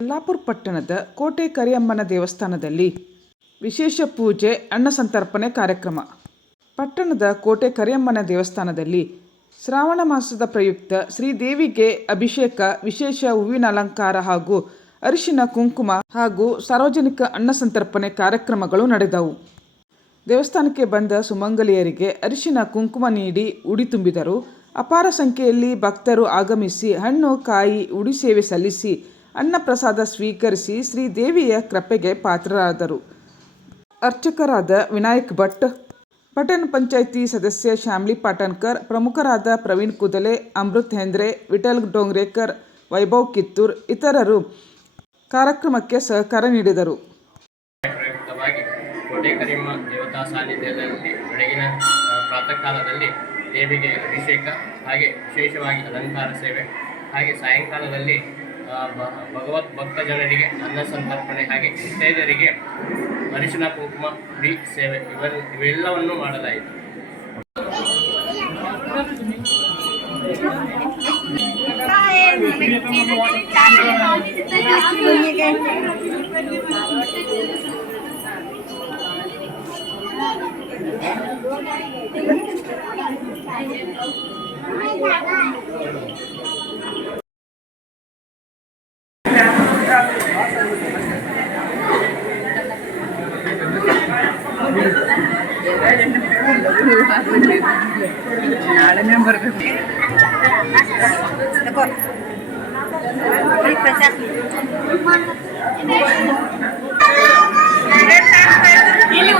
ಯಲ್ಲಾಪುರ ಪಟ್ಟಣದ ಕೋಟೆ ಕರಿಯಮ್ಮನ ದೇವಸ್ಥಾನದಲ್ಲಿ ವಿಶೇಷ ಪೂಜೆ ಅನ್ನಸಂತರ್ಪಣೆ ಕಾರ್ಯಕ್ರಮ. ಪಟ್ಟಣದ ಕೋಟೆ ಕರಿಯಮ್ಮನ ದೇವಸ್ಥಾನದಲ್ಲಿ ಶ್ರಾವಣ ಮಾಸದ ಪ್ರಯುಕ್ತ ಶ್ರೀದೇವಿಗೆ ಅಭಿಷೇಕ, ವಿಶೇಷ ಹೂವಿನ ಅಲಂಕಾರ ಹಾಗೂ ಅರಿಶಿನ ಕುಂಕುಮ ಹಾಗೂ ಸಾರ್ವಜನಿಕ ಅನ್ನಸಂತರ್ಪಣೆ ಕಾರ್ಯಕ್ರಮಗಳು ನಡೆದವು. ದೇವಸ್ಥಾನಕ್ಕೆ ಬಂದ ಸುಮಂಗಲಿಯರಿಗೆ ಅರಿಶಿನ ಕುಂಕುಮ ನೀಡಿ ಉಡಿ ತುಂಬಿದರು. ಅಪಾರ ಸಂಖ್ಯೆಯಲ್ಲಿ ಭಕ್ತರು ಆಗಮಿಸಿ ಹಣ್ಣು, ಕಾಯಿ, ಉಡಿ ಸೇವೆ ಸಲ್ಲಿಸಿ ಅನ್ನ ಪ್ರಸಾದ ಸ್ವೀಕರಿಸಿ ಶ್ರೀದೇವಿಯ ಕೃಪೆಗೆ ಪಾತ್ರರಾದರು. ಅರ್ಚಕರಾದ ವಿನಾಯಕ್ ಭಟ್, ಪಟ್ಟಣ ಪಂಚಾಯಿತಿ ಸದಸ್ಯ ಶ್ಯಾಮ್ಲಿ ಪಾಟನ್ಕರ್, ಪ್ರಮುಖರಾದ ಪ್ರವೀಣ್ ಕುದಲೆ, ಅಮೃತ್ ಹೆಂದ್ರೆ, ವಿಠಲ್ ಡೋಂಗ್ರೇಕರ್, ವೈಭವ್ ಕಿತ್ತೂರ್ ಇತರರು ಕಾರ್ಯಕ್ರಮಕ್ಕೆ ಸಹಕಾರ ನೀಡಿದರು. ಪ್ರಯುಕ್ತವಾಗಿ ಕೋಟೆ ಕರಿಯಮ್ಮ ದೇವತಾ ಸಾನ್ನಿಧ್ಯದಲ್ಲಿ ಬೆಳಗಿನ ಪ್ರಾತಃ ಕಾಲದಲ್ಲಿ ದೇವಿಗೆ ಅಭಿಷೇಕ, ಹಾಗೆ ವಿಶೇಷವಾಗಿ ಅಲಂಕಾರ ಸೇವೆ, ಹಾಗೆ ಸಾಯಂಕಾಲದಲ್ಲಿ ಭಗವತ್ ಭಕ್ತ ಜನರಿಗೆ ಅನ್ನ ಸಂತರ್ಪಣೆ, ಹಾಗೆ ಮುತ್ತೈದೆಯರಿಗೆ ಅರಿಶಿನ ಕುಂಕುಮ ಉಡಿ ಸೇವೆ ಇವೆಲ್ಲವನ್ನು ಮಾಡಲಾಯಿತು. ನಾಳೆನೇ ಬರಬೇಕು. ಇಲ್ಲಿ